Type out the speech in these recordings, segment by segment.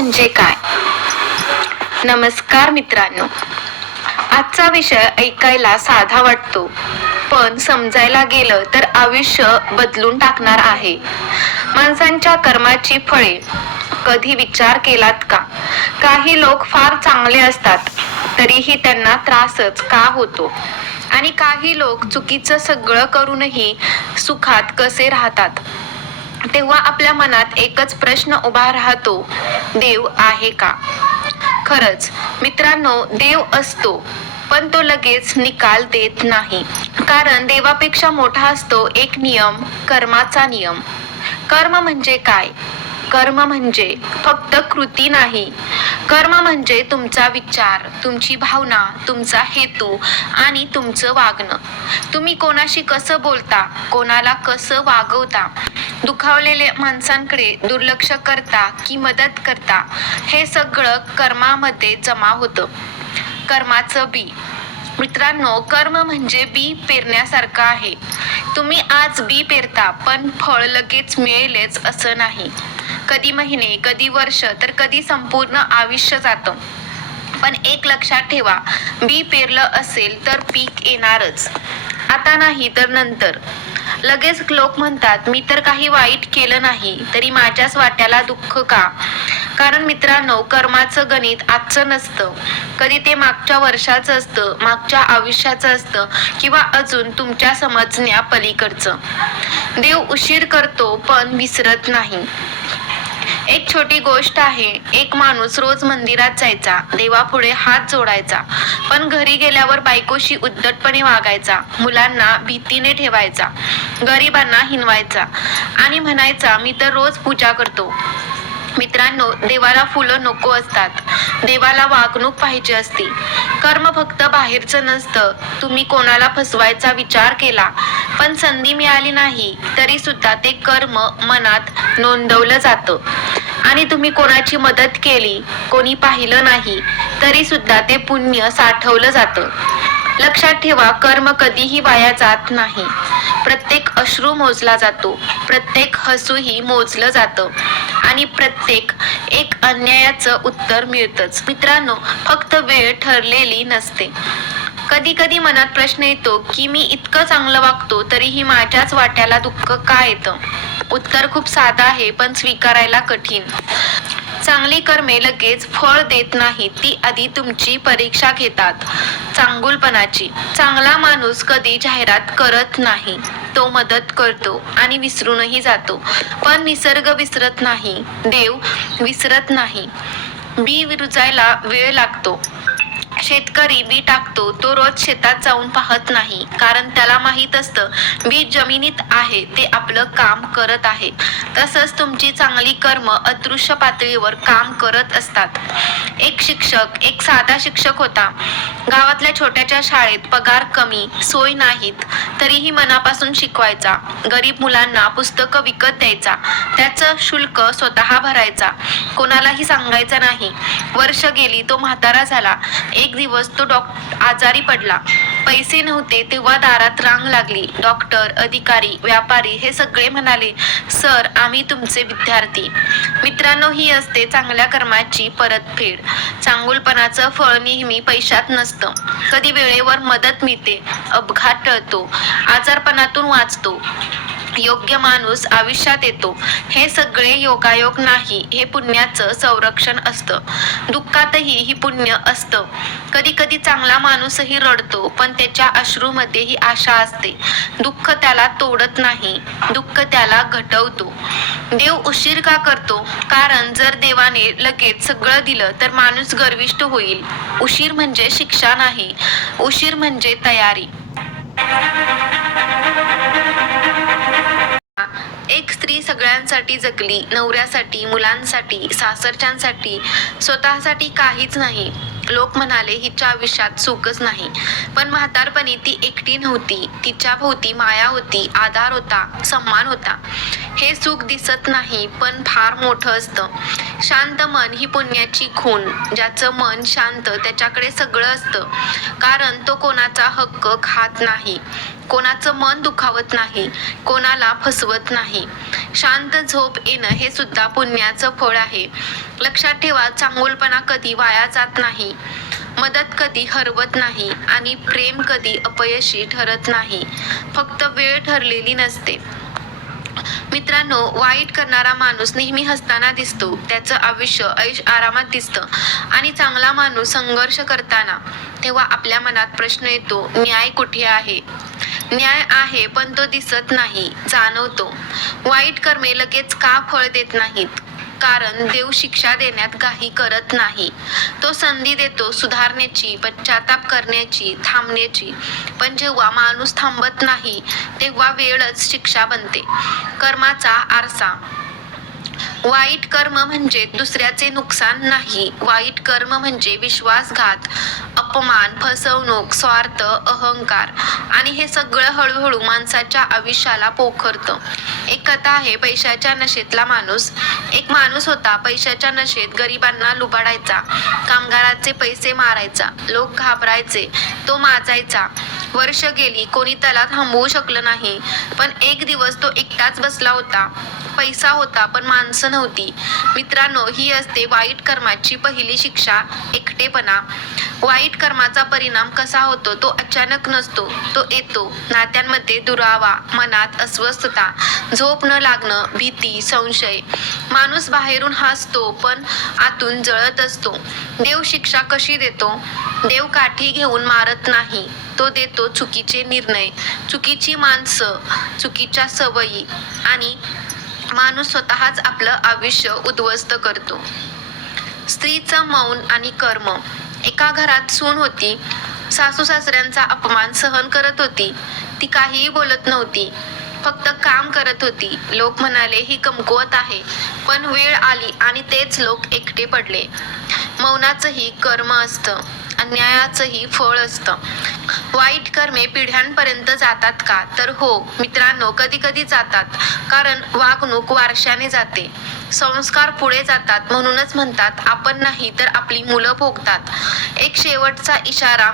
म्हणजे काय? नमस्कार मित्रांनो, आजचा विषय ऐकायला साधा वाटतो, पण समजायला गेलं तर आयुष्य बदलून टाकणार आहे. माणसांच्या कर्माची फळे कधी विचार केलात का? काही लोक फार चांगले असतात, तरीही त्यांना त्रासच का होतो? आणि काही लोक चुकीचं सगळं करूनही सुखात कसे राहतात? तेव्हा आपल्या मनात एकच प्रश्न उभा राहतो, देव आहे का? खरंच मित्रांनो, देव असतो, पण तो लगेच निकाल देत नाही. कारण देवापेक्षा मोठा असतो एक नियम, कर्माचा नियम. कर्म म्हणजे काय? कर्म म्हणजे फक्त कृती नाही. कर्म म्हणजे तुमचा विचार, तुमची भावना, तुमचा हेतू आणि तुमचं वागणं. तुम्ही कोणाशी कसं बोलता, कोणाला कसं वागवता, दुखावलेल्या माणसांकडे दुर्लक्ष करता की मदत करता, हे सगळं कर्मामध्ये जमा होतं. कर्माचं बी. मित्रांनो, कर्म म्हणजे बी पेरण्यासारखं आहे. तुम्ही आज बी पेरता, पण फळ लगेच मिळेलच असं नाही. कधी महिने, कधी वर्ष, तर कधी संपूर्ण आयुष्य जातं. पण एक लक्षात ठेवा, बी पेरलं असेल तर पीक येणारच. आता नाही तर नंतर. लगेच लोक म्हणतात, मी तर काही वाईट केलं नाही, तरी माझ्याच वाट्याला दुःख का? कारण मित्रांनो, कर्माचं गणित आजचं नसतं. कधी ते मागच्या वर्षाचं असतं, मागच्या आयुष्याचं असतं, किंवा अजून तुमच्या समजण्या पलीकडचं. देव उशीर करतो पण विसरत नाही. एक छोटी गोष्ट आहे. एक माणूस रोज मंदिरात जायचा, देवापुढे हात जोडायचा, पण घरी गेल्यावर बायकोशी उद्धटपणे वागायचा, मुलांना भीतीने ठेवायचा, गरिबांना हिणवायचा आणि म्हणायचा, मी तर रोज पूजा करतो. मित्रांनो, देवाला फुलं नको असतात, देवाला वागणूक पाहिजे असते. कर्म फक्त बाहेरचं नसतं. तुम्ही कोणाला फसवायचा विचार केला, पण संधी मिळाली नाही, तरी सुद्धा ते कर्म मनात नोंदवलं जातं. आणि तुम्ही कोणाची मदत केली, कोणी पाहिलं नाही, तरी सुद्धा ते पुण्य साठवलं जातं. लक्षात ठेवा, कर्म कधीही वाया जात नाही. प्रत्येक अश्रू मोजला जातो, प्रत्येक हसूही मोजलं जातं आणि प्रत्येक एक अन्यायाचं उत्तर मिळतंच. मित्रांनो, फक्त वेळ ठरलेली नसते. कधी कधी मनात प्रश्न येतो की मी इतकं चांगलं वागतो, तरीही माझ्याच वाट्याला दुःख का येतं? उत्तर खूप साधं आहे, पण स्वीकारायला कठीण. चांगली कर्मे लगेच फळ देत नाहीत, ती आधी तुमची परीक्षा घेतात, चांगुलपणाची. चांगला माणूस कधी जाहिरात करत नाही, तो मदत करतो आणि विसरूनही जातो. पण निसर्ग विसरत नाही, देव विसरत नाही. बी रुजायला वेळ लागतो. शेतकरी बी टाकतो, तो रोज शेतात जाऊन पाहत नाही, कारण त्याला माहित असतं बी जमिनीत आहे, ते आपलं काम करत आहे. तसंच तुमची चांगली कर्म अदृश्य पातळीवर काम करत असतात. एक शिक्षक, एक साधा शिक्षक होता. गावातल्या छोट्याच्या शाळेत पगार कमी, सोय नाहीत, तरीही मनापासून शिकवायचा. गरीब मुलांना पुस्तकं विकत द्यायचा, त्याचं शुल्क स्वतः भरायचा, कोणालाही सांगायचा नाही. वर्ष गेली, तो म्हातारा झाला. एक दिवस तो आजारी पडला. पैसे नव्हते, तेव्हा दारात रांग लागली. डॉक्टर, अधिकारी, व्यापारी हे सगळे म्हणाले, सर, आम्ही तुमचे विद्यार्थी. मित्रांनो, ही असते चांगल्या कर्माची परतफेड. चांगुलपणाचं फळ नेहमी पैशात नसतं. कधी वेळेवर मदत मिळते, अपघात टळतो, आजारपणातून वाचतो, योग्य माणूस आयुष्यात येतो. हे सगळे योगायोग नाही, हे पुण्याचं संरक्षण असतं. दुःखातही ही पुण्य असतं. कधी कधी चांगला माणूसही रडतो, पण त्याच्या अश्रूमध्येही आशा असते. दुःख त्याला तोडत नाही, दुःख त्याला घटवतो. देव उशीर का करतो? कारण जर देवाने लगेच सगळं दिलं तर माणूस गर्विष्ठ होईल. उशीर म्हणजे शिक्षा नाही, उशीर म्हणजे तयारी. एक स्त्री सगळ्यांसाठी जगली, नवऱ्यासाठी, मुलांसाठी, सासरच्यांसाठी, स्वतःसाठी काहीच नाही. लोक म्हणाले, हिच्या आयुष्यात सुखच नाही. पण म्हातारपणी ती एकटी नव्हती. तिच्या भोवती माया होती, आधार होता, सन्मान होता. हे सुख दिसत नाही, पण फार मोठं असतं. शांत मन ही पुण्याची खूण. ज्याचं मन शांत त्याच्याकडे सगळं असतं, कारण तो कोणाचा हक्क खात नाही, कोणाचं मन दुखावत नाही, कोणाला फसवत नाही. शांत झोप येणं हे सुद्धा पुण्याचं फळ आहे. लक्षात ठेवा, चांगुलपणा कधी वाया जात नाही, मदत कधी हरवत नाही आणि प्रेम कधी अपयशी ठरत नाही. फक्त वेळ ठरलेली नसते. मित्रांनो, वाईट करणारा माणूस नेहमी हसताना दिसतो, त्याचं आयुष्य ऐश आरामात दिसतं. आणि चांगला माणूस संघर्ष करताना, तेव्हा आपल्या मनात प्रश्न येतो, न्याय कुठे आहे? न्याय आहे, पण तो दिसत नाही, जाणवतो. वाईट कर्मे लगेच का फळ देत नाहीत? कारण देव शिक्षा देण्यात घाई करत नाही. तो संधी देतो सुधारण्याची, पश्चाताप करण्याची, थांबण्याची. पण जेव्हा माणूस थांबत नाही, तेव्हा वेळच शिक्षा बनते. कर्माचा आरसा. वाईट कर्म म्हणजे दुसऱ्याचे नुकसान नाही. वाईट कर्म म्हणजे विश्वासघात, अपमान, फसवणूक, स्वार्थ, अहंकार. आणि हे सगळं हळूहळू माणसाच्या आयुष्याला पोखरतं. एक कथा आहे, पैशाच्या नशेतला माणूस. एक माणूस होता, पैशाच्या नशेत गरिबांना लुबाडायचा, कामगाराचे पैसे मारायचा. लोक घाबरायचे, तो माजायचा. वर्ष गेली, कोणी त्याला थांबवू शकलं नाही. पण एक दिवस तो एकटाच बसला होता. पैसा होता, पण माणसं नव्हती. मित्रांनो, ही असते वाईट कर्माची पहिली शिक्षा, एकटेपणा. वाईट कर्माचा परिणाम कसा होतो? तो अचानक नसतो, तो येतो. नात्यांमध्ये दुरावा, मनात अस्वस्थता, झोप न लागणं, भीती, संशय. माणूस बाहेरून हसतो, पण आतून जळत असतो. देव शिक्षा कशी देतो? देव काठी घेऊन मारत नाही, तो देतो चुकीचे निर्णय, चुकीची माणसं, चुकीच्या सवयी. आणि माणूस स्वतःच आपलं आयुष्य उद्ध्वस्त करतो. स्त्रीचं मौन आणि कर्म. एका घरात सून होती. सासू सासऱ्यांचा अपमान सहन करत होती. ती काहीही बोलत नव्हती, फक्त काम करत होती. लोक म्हणाले, ही कमकुवत आहे. पण वेळ आली आणि तेच लोक एकटे पडले. मौनाचंही कर्म असतं, अन्यायाचंही फळ असतं. वाईट कर्मे पिढ्यांपर्यंत जातात का? तर हो मित्रांनो, कधी कधी जातात. कारण वागणूक वारशाने जाते, संस्कार पुढे जातात. म्हणूनच म्हणतात, आपण नाही तर आपली मुलं भोगतात. एक शेवटचा इशारा.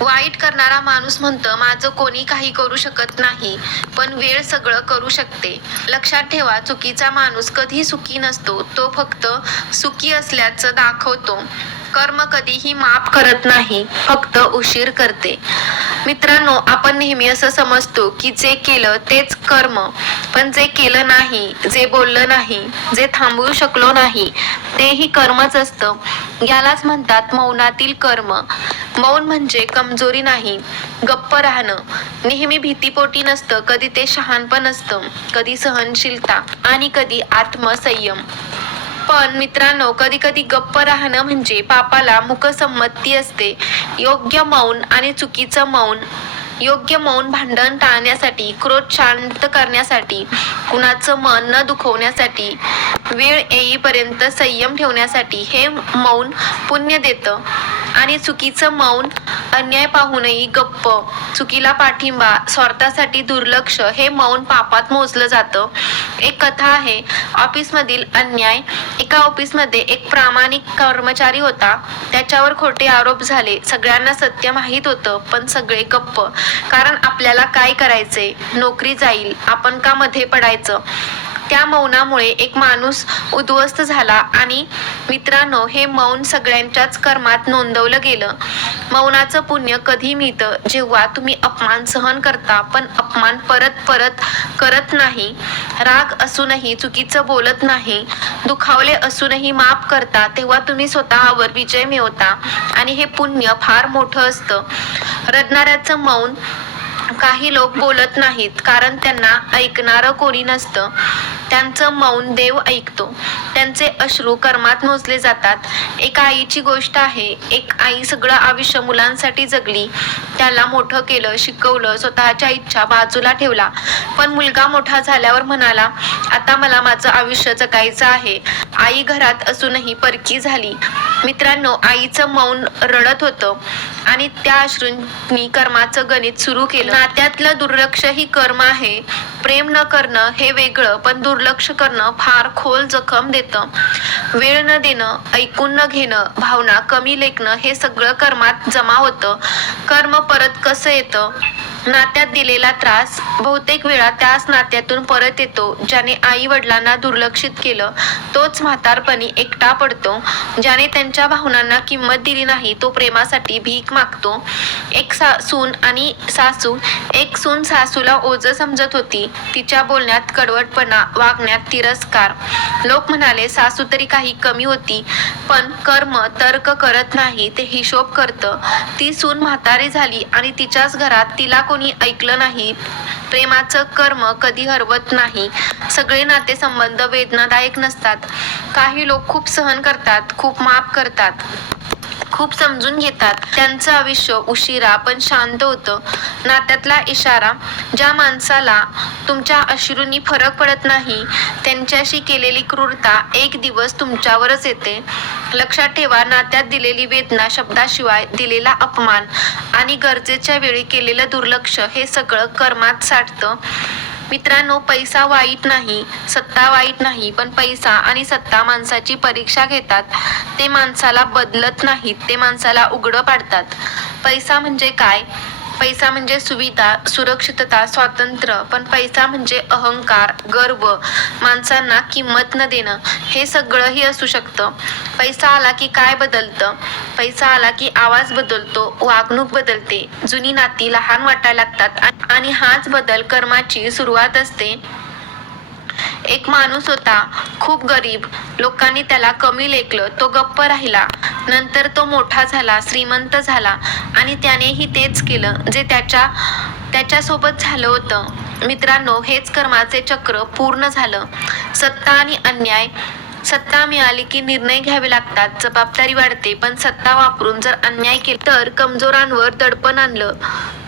वाईट करणारा माणूस म्हणतो, माझं कोणी काही करू शकत नाही, पण वेळ सगळं करू शकते. लक्षात ठेवा, चुकीचा माणूस कधी सुखी नसतो, तो फक्त सुखी असल्याचं दाखवतो. कर्म कधीही माफ करत नाही, फक्त उशीर करते. मित्रांनो, आपण नेहमी असं समजतो की जे केलं तेच कर्म, पण जे केलं नाही, जे बोललं नाही, जे थांबवू शकलो नाही, तेही कर्मच असतं. यालाच म्हणतात मौनातील कर्म. मौन म्हणजे कमजोरी नाही, गप्प राहणं. नेहमी भीतीपोटी नसतं, कधी ते शहाणपण असतं, कधी सहनशीलता आणि कधी आत्मसंयम. पण मित्रांनो, कधी कधी गप्प राहणं म्हणजे पापाला मुकसंमती असते. योग्य मौन आणि चुकीचं मौन. योग्य मौन भांडण टाळण्यासाठी, क्रोध शांत करण्यासाठी, कुणाचं मन न दुखवण्यासाठी, वेळ येईपर्यंत संयम ठेवण्यासाठी. हे मौन पुण्य देतं. आणि चुकीचं मौन, अन्याय पाहूनही गप्प, चुकीला पाठिंबा, स्वार्थासाठी दुर्लक्ष, हे मौन पापात मोजलं जातं. एक कथा आहे, ऑफिसमधील अन्याय. एका ऑफिसमध्ये एक प्रामाणिक कर्मचारी होता. त्याच्यावर खोटे आरोप झाले. सगळ्यांना सत्य माहीत होतं, पण सगळे गप्प. कारण आपल्याला काय करायचंय? नोकरी जाईल, आपण का मध्ये पडायचं? त्या मौनामुळे एक माणूस उद्ध्वस्त झाला. आणि मित्रांनो, हे मौन सगळ्यांच्याच कर्मात नोंदवलं गेलं. मौनाचं पुण्य कधी मिळतं? जेव्हा तुम्ही अपमान सहन करता, पण अपमान परत परत करत नाही. राग असूनही चुकीचं बोलत नाही. दुखावले असूनही माफ करता. तेव्हा तुम्ही स्वतःवर विजय मिळवता. आणि हे पुण्य फार मोठं असतं. रडणाऱ्याचं मौन. काही लोक बोलत नाहीत कारण त्यांना ऐकणारं कोणी नसतं. त्यांचं मौन देव ऐकतो. त्यांचे अश्रू कर्मात मोजले जातात. एका आईची गोष्ट आहे. एक आई सगळं आयुष्य मुलांसाठी जगली, त्याला मोठं केलं, शिकवलं, स्वतःच्या इच्छा बाजूला ठेवला. पण मुलगा मोठा झाल्यावर म्हणाला, आता मला माझं आयुष्य जगायचं आहे. आई घरात असूनही परकी झाली. मित्रांनो, आईचं मौन रडत होतं. आणि त्या अश्रूंनी कर्माचं गणित सुरू केलं. नात्यातलं दुर्लक्ष ही कर्म आहे. प्रेम न करणं हे वेगळं, पण दुर्लक्ष करणं फार खोल जखम देतं. वेळ न देणं, ऐकून न घेणं, भावना कमी लेखणं हे सगळं कर्मात जमा होतं. कर्म परत कसं येतं? नात्यात दिलेला त्रास बहुतेक वेळा त्याच नात्यातून परत येतो. ज्याने आई वडिलांना दुर्लक्षित केलं तोच म्हातारपणी एकटा पडतो. ज्याने त्यांच्या भावनांना किंमत दिली नाही तो प्रेमासाठी भीक मागतो. एक सून आणि सासू. एक सून सासूला ओझं समजत होती. तिच्या बोलण्यात कडवटपणा, वागण्यात तिरस्कार. लोक म्हणाले सासू तरी काही कमी होती, पण कर्म तर्क करत नाही, ते हिशोब करतं. ती सून म्हातारी झाली आणि तिच्याच घरात तिला कोणी ऐकलं नाही. प्रेमाचं कर्म कधी हरवत नाही. सगळे नातेसंबंध वेदनादायक नसतात. काही लोक खूप सहन करतात, खूप माफ करतात, खूप समजून घेतात. त्यांचं आयुष्य उशिरा पण शांत होतं. नात्यातला इशारा. ज्या माणसाला तुमच्या अश्रूंनी फरक पडत नाही त्यांच्याशी केलेली क्रूरता एक दिवस तुमच्यावरच येते. लक्षात ठेवा, नात्यात दिलेली वेदना, शब्दाशिवाय दिलेला अपमान आणि गरजेच्या वेळी केलेलं दुर्लक्ष हे सगळं कर्मात साठतं. मित्रांनो, पैसा वाईट नाही, सत्ता वाईट नाही, पण पैसा आणि सत्ता माणसाची परीक्षा घेतात. ते माणसाला बदलत नाहीत, ते माणसाला उघडं पाडतात. पैसा म्हणजे काय? पैसा म्हणजे सुविधा, सुरक्षितता, स्वातंत्र्य. पण पैसा म्हणजे अहंकार, गर्व, माणसांना किंमत न देणं, हे सगळंही असू शकतं. पैसा आला की काय बदलतं? पैसा आला की आवाज बदलतो, वागणूक बदलते, जुनी नाती लहान वाटायला लागतात आणि हाच बदल कर्माची सुरुवात असते. एक माणूस होता, खूप गरीब. लोकांनी त्याला कमी लेखलं. तो गप्प राहिला. नंतर तो मोठा झाला, श्रीमंत झाला आणि त्यानेही तेच केलं जे त्याच्यासोबत झालं होतं. मित्रांनो, हेच कर्माचे चक्र पूर्ण झालं. सत्ता आणि अन्याय. सत्ता मिळाली की निर्णय घ्यावे लागतात, जबाबदारी वाढते. पण सत्ता वापरून जर अन्याय केला तर, कमजोरांवर दडपण आणलं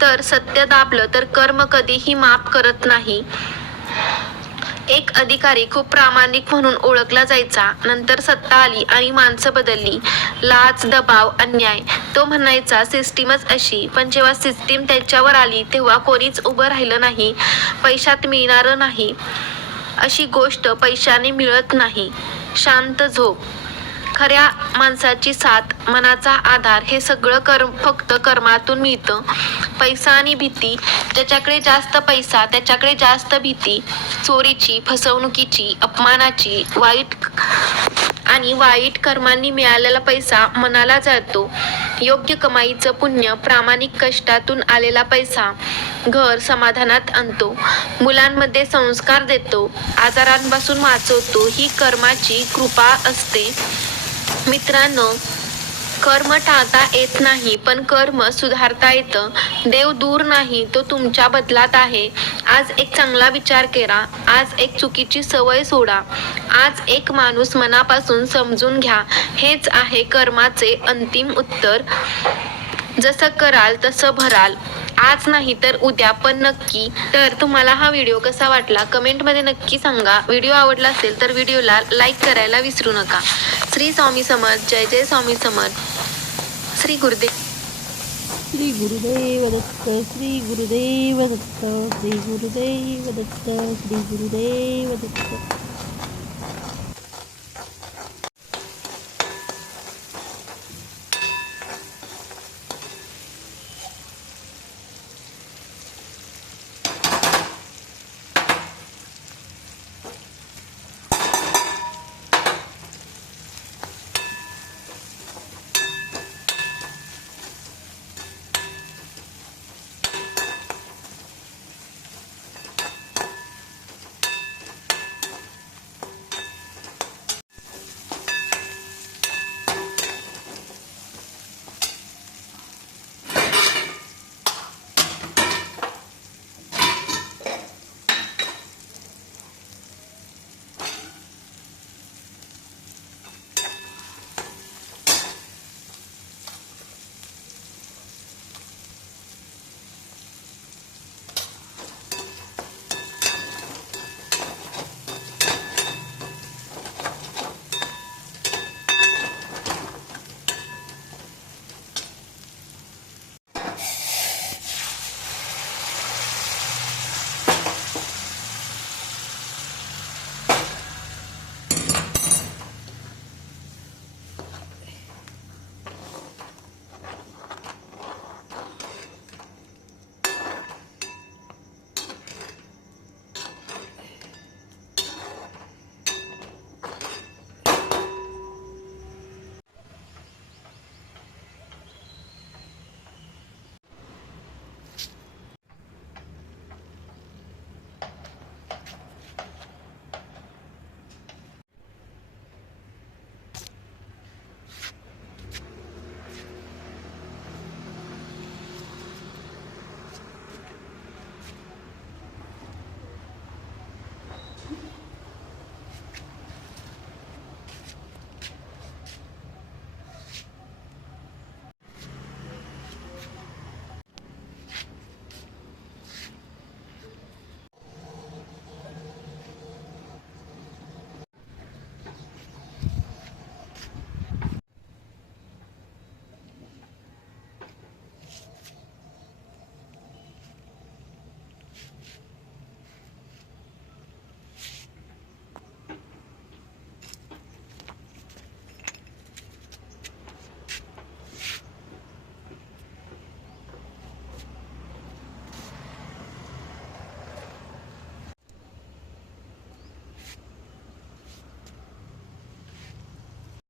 तर, सत्य दाबलं तर कर्म कधीही माफ करत नाही. एक अधिकारी खूप प्रामाणिक म्हणून ओळखला जायचा. नंतर सत्ता आली आणि माणसं बदलली. लाच, दबाव, अन्याय. तो म्हणायचा सिस्टीमच अशी. पण जेव्हा सिस्टीम त्याच्यावर आली तेव्हा कोणीच उभं राहिलं नाही. पैशात मिळणारं नाही अशी गोष्ट पैशाने मिळत नाही. शांत झोप, खऱ्या माणसाची साथ, मनाचा आधार, हे सगळं फक्त कर्मातून मिळतं. पैसा आणि भीती. ज्याच्याकडे जास्त पैसा त्याच्याकडे जास्त भीती. चोरीची, फसवणुकीची, अपमानाची, वाईट कर्मांनी मिळालेला पैसा मनाला जातो. योग्य कमाईचं पुण्य, प्रामाणिक कष्टातून आलेला पैसा घर समाधानात आणतो, मुलांमध्ये संस्कार देतो, आजारांपासून वाचवतो. ही कर्माची कृपा असते. मित्रांनो, कर्म टाळता येत नाही, पण कर्म सुधारता येतं. देव दूर नाही, तो तुमच्या बदलात आहे. आज एक चांगला विचार करा. आज एक चुकीची सवय सोडा. आज एक माणूस मनापासून समजून घ्या. हेच आहे कर्माचे अंतिम उत्तर. जसं कराल तसं भराल. आज नाही तर उद्या, पण नक्की. तर तुम्हाला हा व्हिडिओ कसा वाटला कमेंटमध्ये नक्की सांगा. व्हिडिओ आवडला असेल तर व्हिडिओला लाईक करायला विसरू नका. श्री स्वामी समर्थ. जय जय स्वामी समर्थ. श्री गुरुदेव. श्री गुरुदेव दत्त. श्री गुरुदेव दत्त. श्री गुरुदेव दत्त. श्री गुरुदेव दत्त.